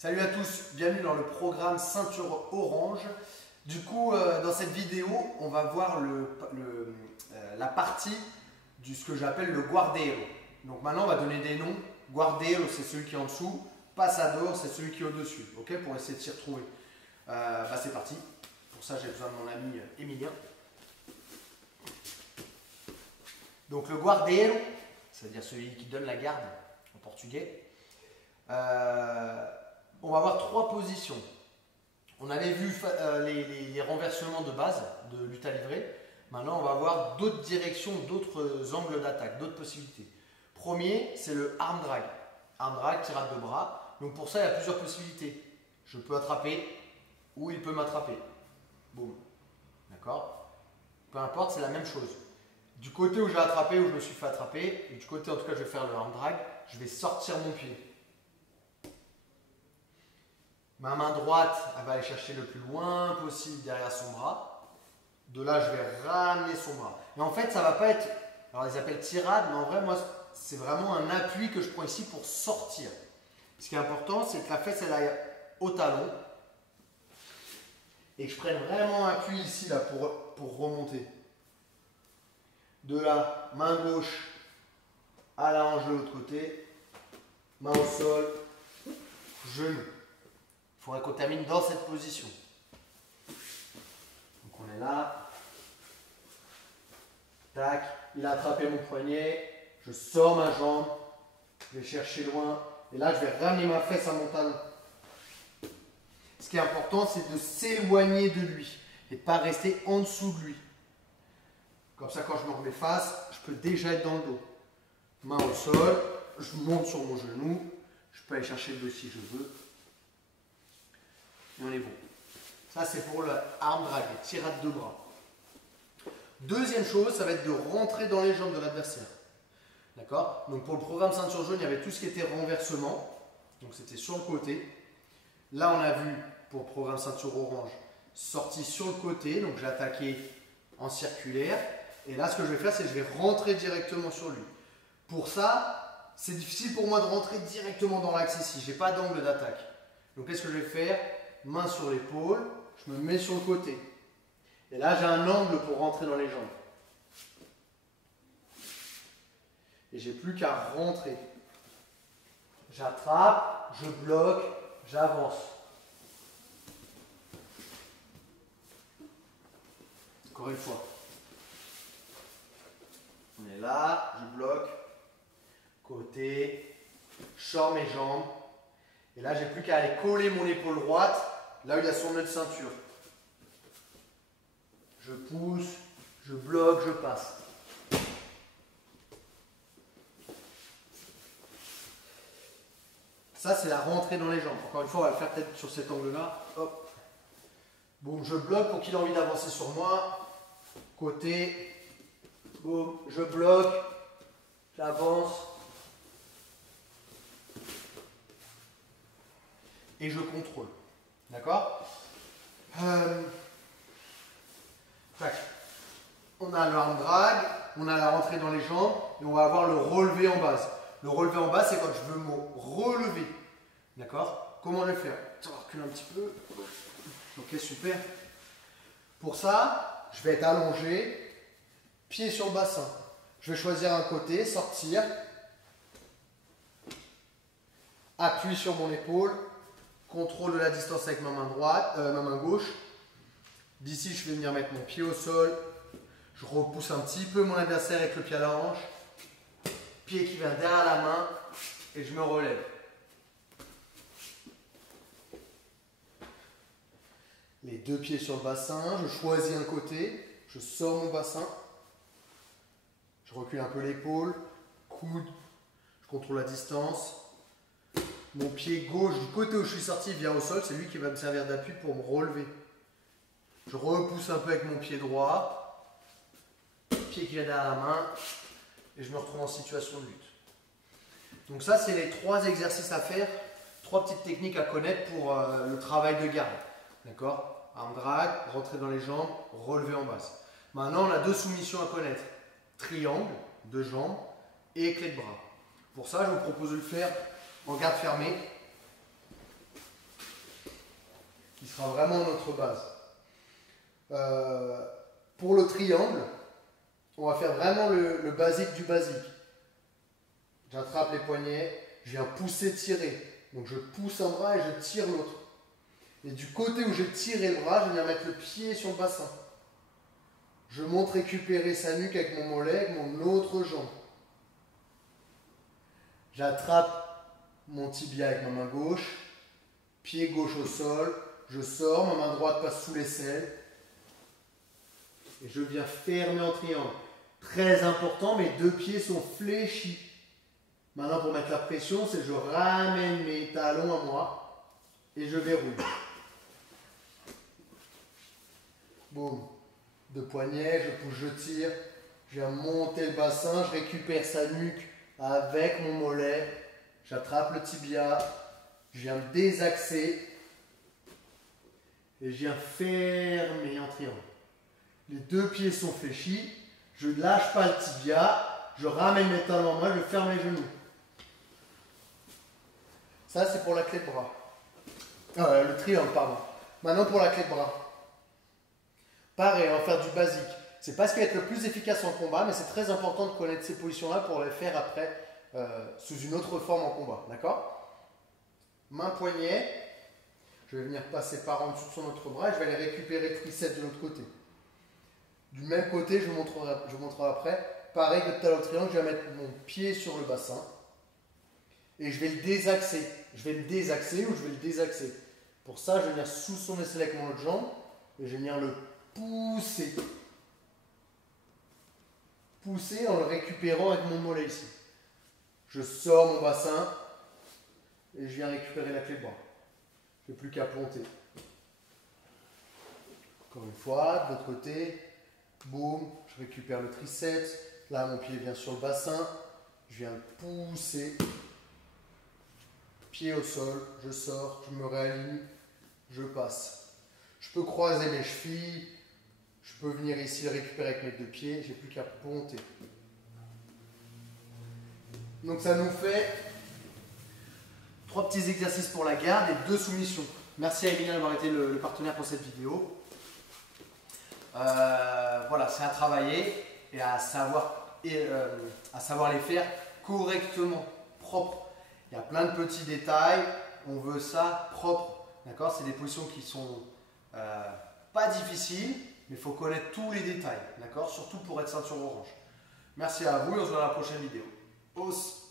Salut à tous, bienvenue dans le programme Ceinture Orange. Du coup, dans cette vidéo, on va voir la partie de ce que j'appelle le guardeiro. Donc maintenant, on va donner des noms. Guardeiro, c'est celui qui est en dessous. Passador, c'est celui qui est au-dessus. Ok, pour essayer de s'y retrouver. C'est parti. Pour ça, j'ai besoin de mon ami Emilien. Donc le guardeiro, c'est-à-dire celui qui donne la garde en portugais. On va avoir trois positions. On avait vu les renversements de base de lutte à livrer. Maintenant, on va avoir d'autres directions, d'autres angles d'attaque, d'autres possibilités. Premier, c'est le arm drag. Arm drag, tirade de bras. Donc pour ça, il y a plusieurs possibilités. Je peux attraper ou il peut m'attraper. Boum. D'accord? Peu importe, c'est la même chose. Du côté où j'ai attrapé, où je me suis fait attraper, et du côté en tout cas, je vais faire le arm drag, je vais sortir mon pied. Ma main droite, elle va aller chercher le plus loin possible derrière son bras. De là, je vais ramener son bras. Et en fait, ça ne va pas être, alors ils appellent tirade, mais en vrai, moi, c'est vraiment un appui que je prends ici pour sortir. Ce qui est important, c'est que la fesse, elle aille au talon. Et que je prenne vraiment appui ici, là, pour remonter. De là, main gauche à la hanche de l'autre côté. Main au sol, genou. Il faudrait qu'on termine dans cette position. Donc on est là. Tac. Il a attrapé mon poignet. Je sors ma jambe. Je vais chercher loin. Et là, je vais ramener ma fesse à mon talon. Ce qui est important, c'est de s'éloigner de lui. Et de ne pas rester en dessous de lui. Comme ça, quand je me remets face, je peux déjà être dans le dos. Main au sol. Je monte sur mon genou. Je peux aller chercher le dos si je veux. Et on est bon. Ça, c'est pour le arm drag, tirade de bras. Deuxième chose, ça va être de rentrer dans les jambes de l'adversaire. D'accord? Donc pour le programme ceinture jaune, il y avait tout ce qui était renversement. Donc c'était sur le côté. Là, on a vu, pour le programme ceinture orange, sortie sur le côté. Donc j'ai attaqué en circulaire. Et là, ce que je vais faire, c'est que je vais rentrer directement sur lui. Pour ça, c'est difficile pour moi de rentrer directement dans l'axe ici. Je n'ai pas d'angle d'attaque. Donc qu'est-ce que je vais faire? Main sur l'épaule, je me mets sur le côté. Et là, j'ai un angle pour rentrer dans les jambes. Et j'ai plus qu'à rentrer. J'attrape, je bloque, j'avance. Encore une fois. On est là, je bloque. Côté, je sors mes jambes. Et là, j'ai plus qu'à aller coller mon épaule droite, là où il y a son nœud de ceinture. Je pousse, je bloque, je passe. Ça, c'est la rentrée dans les jambes. Encore une fois, on va le faire peut-être sur cet angle-là. Hop. Boum, je bloque pour qu'il ait envie d'avancer sur moi. Côté. Boum, je bloque. J'avance. Et je contrôle. D'accord? On a le arm drag, on a la rentrée dans les jambes et on va avoir le relevé en base. Le relevé en base, c'est quand je veux me relever. D'accord? Comment le faire? On recule un petit peu. Ok, super. Pour ça, je vais être allongé, pied sur le bassin. Je vais choisir un côté, sortir, appui sur mon épaule. Contrôle de la distance avec ma main droite, ma main gauche. D'ici, je vais venir mettre mon pied au sol. Je repousse un petit peu mon adversaire avec le pied à la hanche. Pied qui vient derrière la main. Et je me relève. Les deux pieds sur le bassin. Je choisis un côté. Je sors mon bassin. Je recule un peu l'épaule. Coude. Je contrôle la distance. Mon pied gauche, du côté où je suis sorti, vient au sol. C'est lui qui va me servir d'appui pour me relever. Je repousse un peu avec mon pied droit. Pied qui vient derrière la main. Et je me retrouve en situation de lutte. Donc ça, c'est les trois exercices à faire. Trois petites techniques à connaître pour le travail de garde. D'accord? Arm drag, rentrer dans les jambes, relever en base. Maintenant, on a deux soumissions à connaître. Triangle, deux jambes, et clé de bras. Pour ça, je vous propose de le faire en garde fermée. sera vraiment notre base. Pour le triangle, on va faire vraiment le basique du basique. J'attrape les poignets, je viens pousser, tirer. Donc je pousse un bras et je tire l'autre. Et du côté où j'ai tiré le bras, je viens mettre le pied sur le bassin. Je monte récupérer sa nuque avec mon mollet, avec mon autre jambe. J'attrape mon tibia avec ma main gauche, pied gauche au sol, je sors, ma main droite passe sous l'aisselle. Et je viens fermer en triangle. Très important, mes deux pieds sont fléchis. Maintenant, pour mettre la pression, c'est que je ramène mes talons à moi et je verrouille. Boum. Deux poignets, je pousse, je tire. Je viens monter le bassin, je récupère sa nuque avec mon mollet. J'attrape le tibia, je viens désaxer et je viens fermer en triangle. Les deux pieds sont fléchis, je ne lâche pas le tibia, je ramène mes talons à moi, je ferme les genoux. Ça, c'est pour la clé de bras. Le triangle, pardon. Maintenant, pour la clé de bras. Pareil, on va faire du basique. C'est pas ce qui va être le plus efficace en combat, mais c'est très important de connaître ces positions-là pour les faire après sous une autre forme en combat. D'accord? Main poignet. Je vais venir passer par en dessous de son autre bras et je vais aller récupérer le triceps de l'autre côté. Du même côté, je vous montrerai après. Pareil que tout à l'heure au triangle, je vais mettre mon pied sur le bassin et je vais le désaxer. Je vais le désaxer ou je vais le désaxer. Pour ça, je vais venir sous son aisselle avec mon autre jambe et je vais venir le pousser. Pousser en le récupérant avec mon mollet ici. Je sors mon bassin et je viens récupérer la clé de bras. Je n'ai plus qu'à ponter. Encore une fois, de l'autre côté, boum, je récupère le triceps. Là, mon pied vient sur le bassin. Je viens le pousser. Pied au sol, je sors, je me réaligne, je passe. Je peux croiser mes chevilles. Je peux venir ici le récupérer avec mes deux pieds. J'ai plus qu'à ponter. Donc ça nous fait 3 petits exercices pour la garde et 2 soumissions. Merci à Emilien d'avoir été le partenaire pour cette vidéo. Voilà, c'est à travailler et à savoir les faire correctement, propre. Il y a plein de petits détails, on veut ça propre. D'accord? C'est des positions qui sont pas difficiles, mais il faut connaître tous les détails. D'accord? Surtout pour être ceinture orange. Merci à vous et on se voit dans la prochaine vidéo. Os.